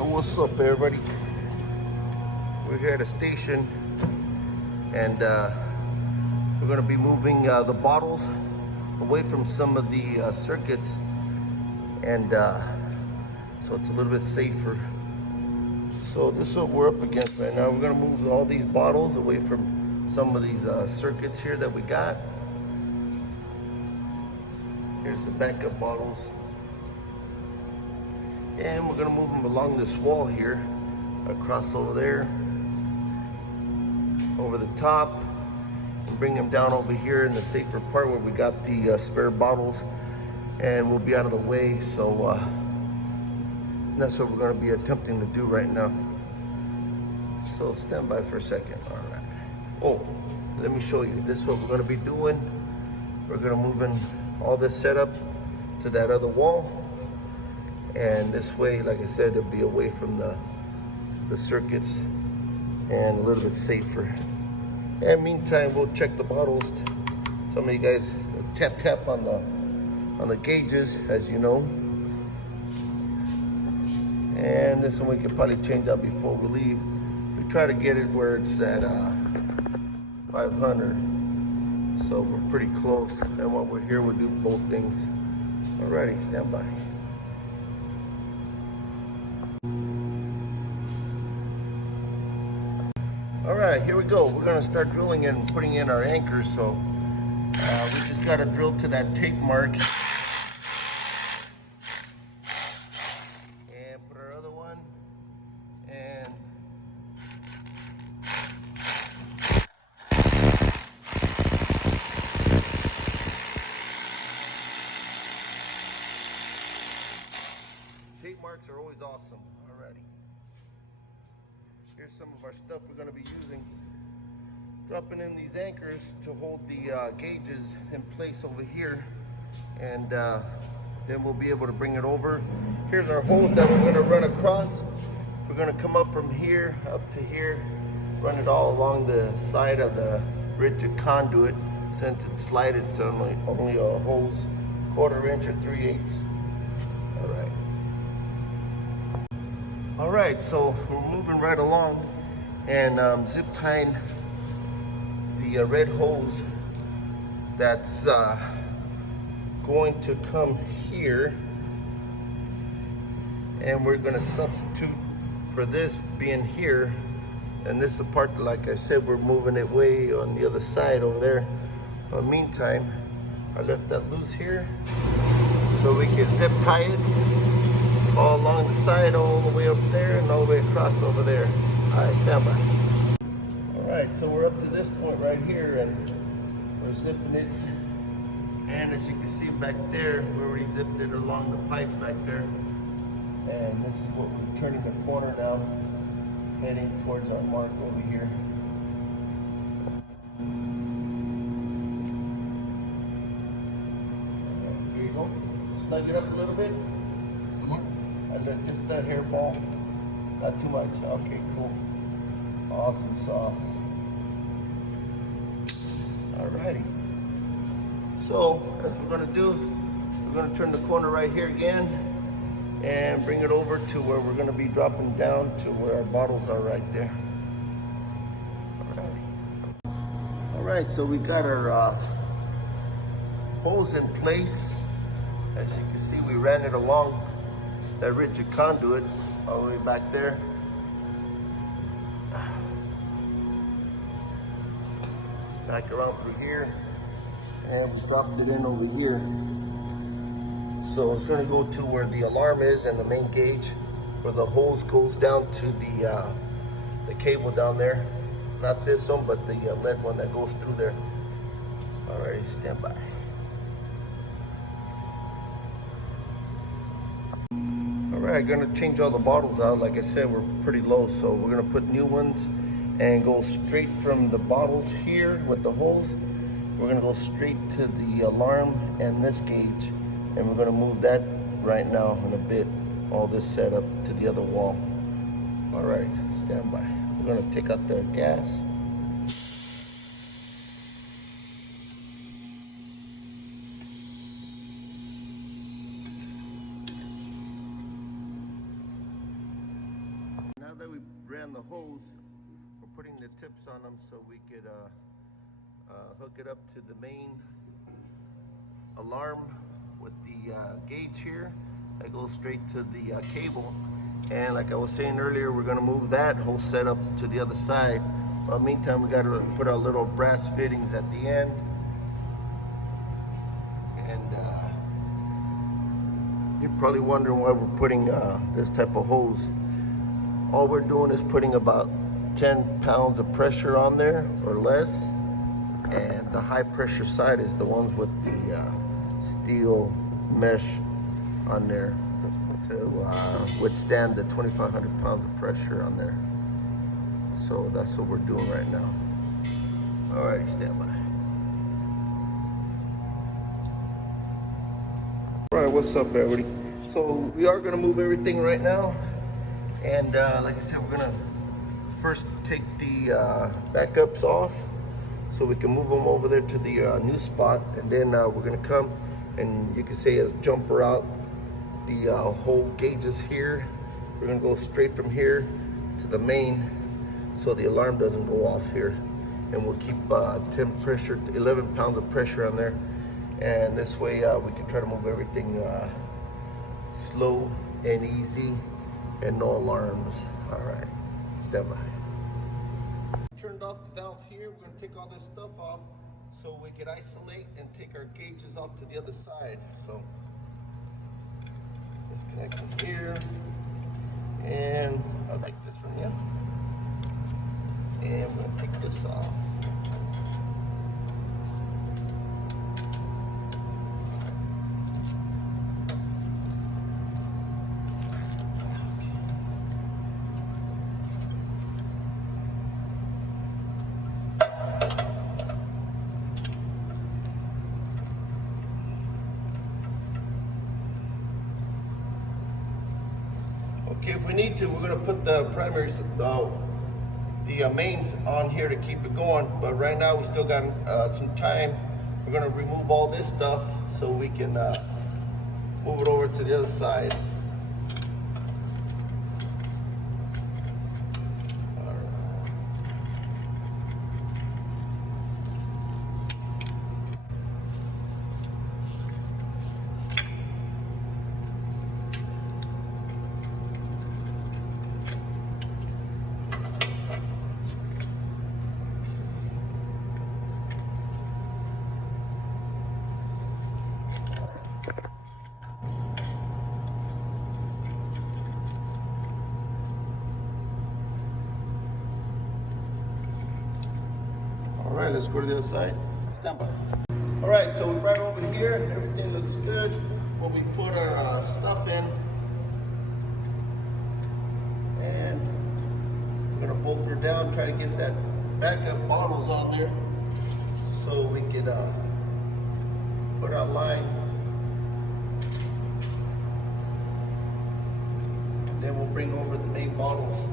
What's up, everybody? We're here at a station, and we're going to be moving the bottles away from some of the circuits, and so it's a little bit safer. So this is what we're up against right now. We're going to move all these bottles away from some of these circuits here that we got. Here's the backup bottles. And we're gonna move them along this wall here, across over there, over the top, and bring them down over here in the safer part where we got the spare bottles, and we'll be out of the way. So that's what we're gonna be attempting to do right now. So stand by for a second. All right. Oh, let me show you. This is what we're gonna be doing. We're gonna move in all this setup to that other wall. And this way, like I said, it'll be away from the circuits and a little bit safer. And meantime, we'll check the bottles. Some of you guys tap on the gauges, as you know. And this one we could probably change out before we leave. We try to get it where it's at 500. So we're pretty close. And while we're here, we'll do both things. Alrighty, stand by. All right, here we go. We're gonna start drilling and putting in our anchors. So we just gotta drill to that tape mark and put our other one and tape marks are always awesome. Alrighty. Here's some of our stuff we're going to be using. Dropping in these anchors to hold the gauges in place over here, and then we'll be able to bring it over. Here's our hose that we're going to run across. We're going to come up from here up to here, run it all along the side of the rigid conduit. Since it's slided, it's only a hose, 1/4 inch or 3/8. All right. All right, so we're moving right along and zip tying the red hose that's going to come here, and we're going to substitute for this being here. And this is the part, like I said, we're moving it way on the other side over there. Meantime, I left that loose here so we can zip tie it all along the side, all the way up there, and all the way across over there. All right, stand by. All right, so we're up to this point right here, and we're zipping it. And as you can see back there, we already zipped it along the pipe back there. And this is what we're turning the corner now, heading towards our mark over here. All right, here you go. Snug it up a little bit. Some more. Just a hairball, not too much. Okay, cool. Awesome sauce. Alrighty. So, as we're gonna do, we're gonna turn the corner right here again and bring it over to where we're gonna be dropping down to where our bottles are right there. Alrighty. Alright, so we got our hose in place. As you can see, we ran it along that rigid conduit all the way back there. Back around through here, and we dropped it in over here. So it's going to go to where the alarm is and the main gauge, where the hose goes down to the cable down there. Not this one, but the lead one that goes through there. Alrighty, stand by. Alright, gonna change all the bottles out. Like I said, we're pretty low, so we're gonna put new ones and go straight from the bottles here with the holes. We're gonna go straight to the alarm and this gauge, and we're gonna move that right now in a bit, all this setup to the other wall. Alright, stand by. We're gonna take out the gas. now that we ran the hose, we're putting the tips on them so we could hook it up to the main alarm with the gauge here that goes straight to the cable. And like I was saying earlier, we're gonna move that whole setup to the other side. But meantime, we gotta put our little brass fittings at the end. And you're probably wondering why we're putting this type of hose. All we're doing is putting about 10 pounds of pressure on there or less. And the high pressure side is the ones with the steel mesh on there to withstand the 2,500 pounds of pressure on there. So that's what we're doing right now. Alrighty, stand by. Alright, what's up everybody? So we are gonna move everything right now. And like I said, we're gonna first take the backups off so we can move them over there to the new spot. And then we're gonna come and you can say as jumper out the whole gauges here. We're gonna go straight from here to the main so the alarm doesn't go off here. And we'll keep 11 pounds of pressure on there. And this way we can try to move everything slow and easy and no alarms. All right, stand by. Turned off the valve here. We're gonna take all this stuff off so we can isolate and take our gauges off to the other side. So disconnect from here, and I'll take this from you. And we're gonna take this off. Okay, if we need to, we're gonna put the primaries, the mains on here to keep it going. But right now we still got some time. We're gonna remove all this stuff so we can move it over to the other side. All right, let's go to the other side. Stand by. All right, so we brought it over here. Everything looks good. Where we put our stuff in. And we're gonna bolt her down, try to get that backup bottles on there so we could put our line. And then we'll bring over the main bottles.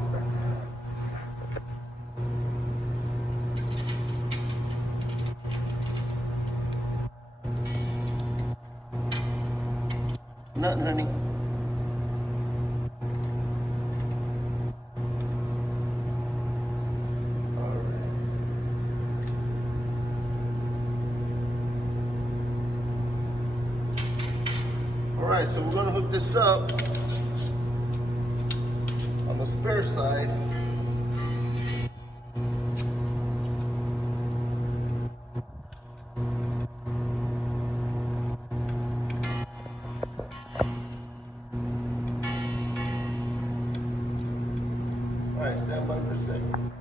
Nothing, honey. All right. All right, so we're gonna hook this up on the spare side. Alright, stand by for a second.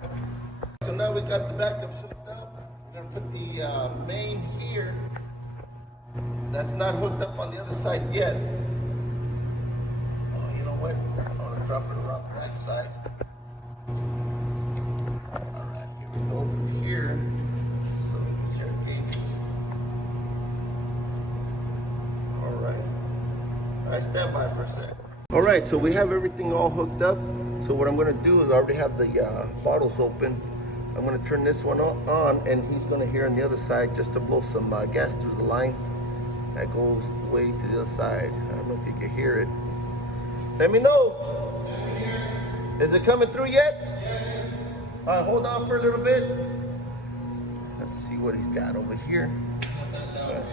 So now we got the backups hooked up. We're gonna put the main here. That's not hooked up on the other side yet. Oh, you know what? I'm gonna drop it around the back side. Alright, here we go through here so we can see our gauges. Alright. Alright, stand by for a second. Alright, so we have everything all hooked up. So what I'm gonna do is I already have the bottles open. I'm gonna turn this one on and he's gonna hear on the other side just to blow some gas through the line that goes way to the other side. I don't know if you can hear it. Let me know. Is it coming through yet? All right, hold on for a little bit. Let's see what he's got over here.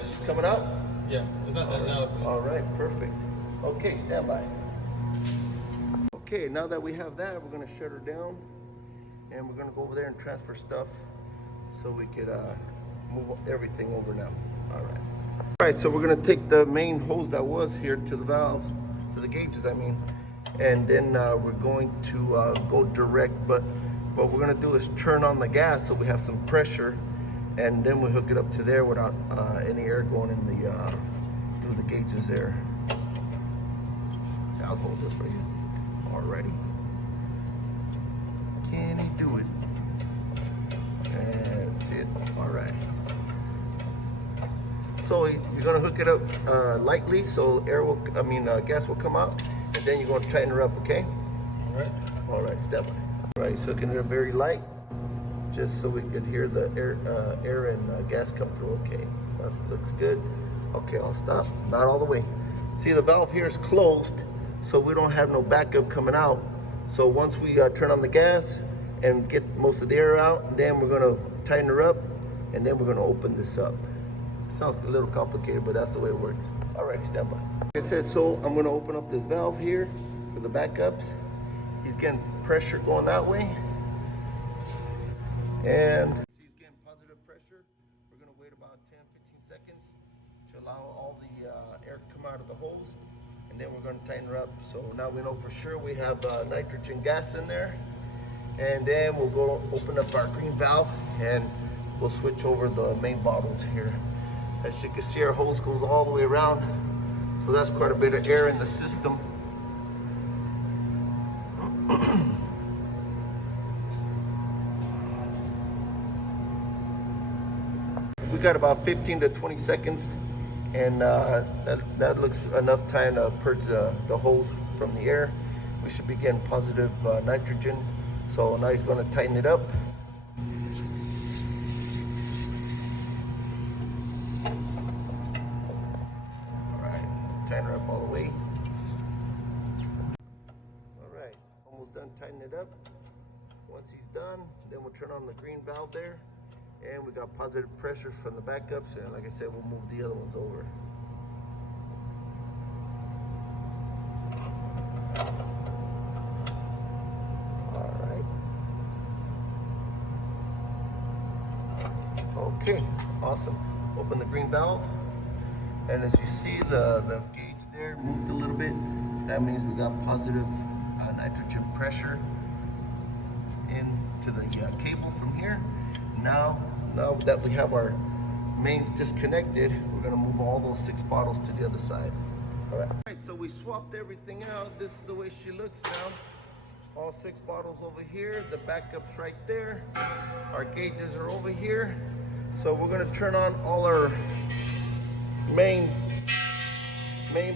It's coming out? Yeah, it's not that loud. All right, perfect. Okay, stand by. Okay, now that we have that, we're gonna shut her down and we're gonna go over there and transfer stuff so we could move everything over now. All right. All right, so we're gonna take the main hose that was here to the valve, to the gauges, I mean, and then we're going to go direct, but what we're gonna do is turn on the gas so we have some pressure, and then we hook it up to there without any air going in the through the gauges there. I'll hold this for you. Alrighty. Can he do it? That's it. All right. So you're gonna hook it up lightly, so gas will come out, and then you're gonna tighten her up, okay? All right. All right, step by. All right, so hooking it up very light, just so we could hear the air and gas come through. Okay, that looks good. Okay, I'll stop. Not all the way. See, the valve here is closed, so we don't have no backup coming out. So once we turn on the gas and get most of the air out, then we're gonna tighten her up, and then we're gonna open this up. Sounds a little complicated, but that's the way it works. All right, stand by. Like I said, so I'm gonna open up this valve here for the backups. He's getting pressure going that way. And he's getting positive pressure. We're gonna wait about 10-15 seconds to allow all the air to come out of the hose, and then we're gonna tighten her up. So now we know for sure we have nitrogen gas in there, and then we'll go open up our green valve and we'll switch over the main bottles here. As you can see, our hose goes all the way around, so that's quite a bit of air in the system. We got about 15 to 20 seconds, and that looks enough time to purge the hose from the air. We should be getting positive nitrogen. So now he's going to tighten it up. All right, tighten her up all the way. All right, almost done tightening it up. Once he's done, then we'll turn on the green valve there. And we got positive pressure from the backups, and like I said, we'll move the other ones over. All right. Okay, awesome. Open the green valve, and as you see, the gauge there moved a little bit. That means we got positive nitrogen pressure into the cable from here. Now that we have our mains disconnected, we're gonna move all those 6 bottles to the other side. All right, so we swapped everything out. This is the way she looks now. All 6 bottles over here, the backup's right there. Our gauges are over here. So we're gonna turn on all our main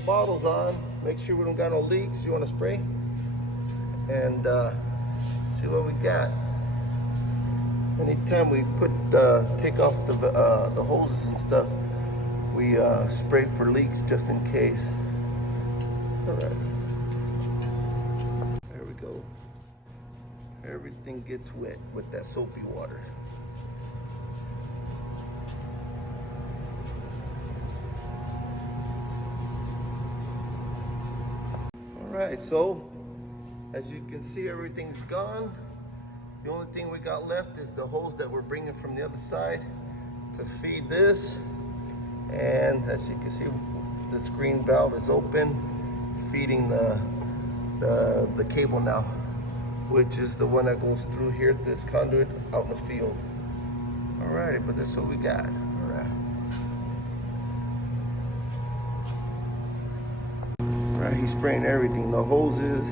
bottles on. Make sure we don't got no leaks. You wanna spray? And see what we got. Anytime we take off the hoses and stuff, we spray for leaks just in case. All right, there we go. Everything gets wet with that soapy water. All right, so as you can see, everything's gone. The only thing we got left is the hose that we're bringing from the other side to feed this. And as you can see, this green valve is open, feeding the cable now, which is the one that goes through here, this conduit out in the field. Alrighty, but this is what we got. Alright. Alright, he's spraying everything, the hoses,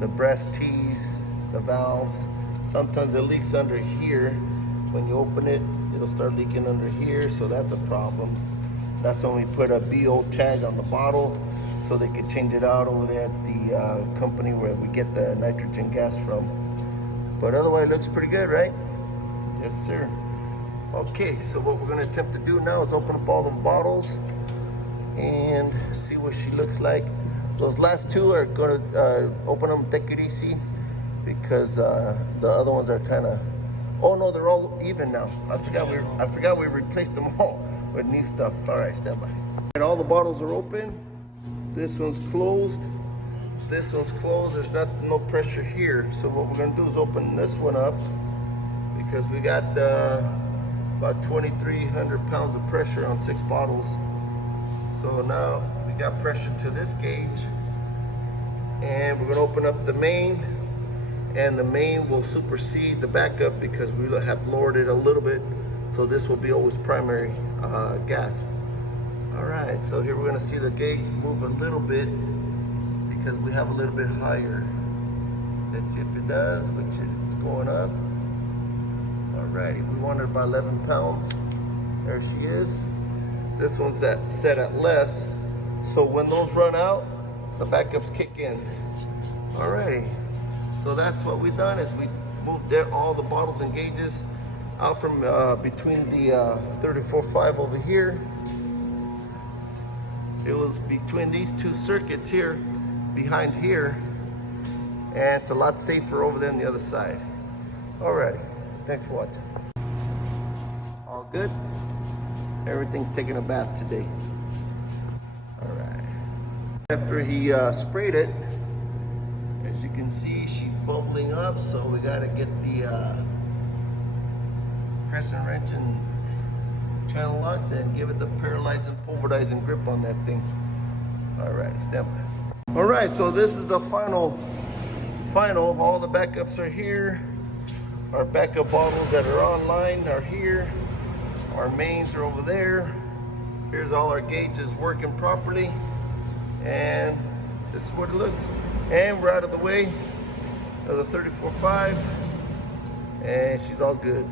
the brass tees, the valves. Sometimes it leaks under here. When you open it, it'll start leaking under here, so that's a problem. That's when we put a BO tag on the bottle so they can change it out over there at the company where we get the nitrogen gas from. But otherwise, it looks pretty good, right? Yes, sir. Okay, so what we're gonna attempt to do now is open up all the bottles and see what she looks like. Those last 2 are gonna open them, take it easy. because the other ones are kind of, oh no, they're all even now. I forgot we replaced them all with new stuff. All right, stand by. And all the bottles are open. This one's closed. This one's closed. There's no pressure here. So what we're gonna do is open this one up because we got about 2,300 pounds of pressure on 6 bottles. So now we got pressure to this gauge, and we're gonna open up the main, and the main will supersede the backup because we have lowered it a little bit. So this will be always primary gas. All right, so here we're gonna see the gauge move a little bit because we have a little bit higher. Let's see if it does, which it's going up. All right, we wanted about 11 pounds. There she is. This one's set at less. So when those run out, the backups kick in. All right, so that's what we've done is we moved all the bottles and gauges out from between the 34.5 over here. It was between these two circuits here, behind here, and it's a lot safer over there on the other side. Alrighty, thanks for watching. All good? Everything's taking a bath today. Alright. After he sprayed it, as you can see, she's bubbling up, so we gotta get the crescent wrench and channel locks and give it the paralyzing, pulverizing grip on that thing. All right, stand by. All right, so this is the final. All the backups are here. Our backup bottles that are online are here. Our mains are over there. Here's all our gauges working properly. And this is what it looks. And we're out of the way of the 34.5. And she's all good.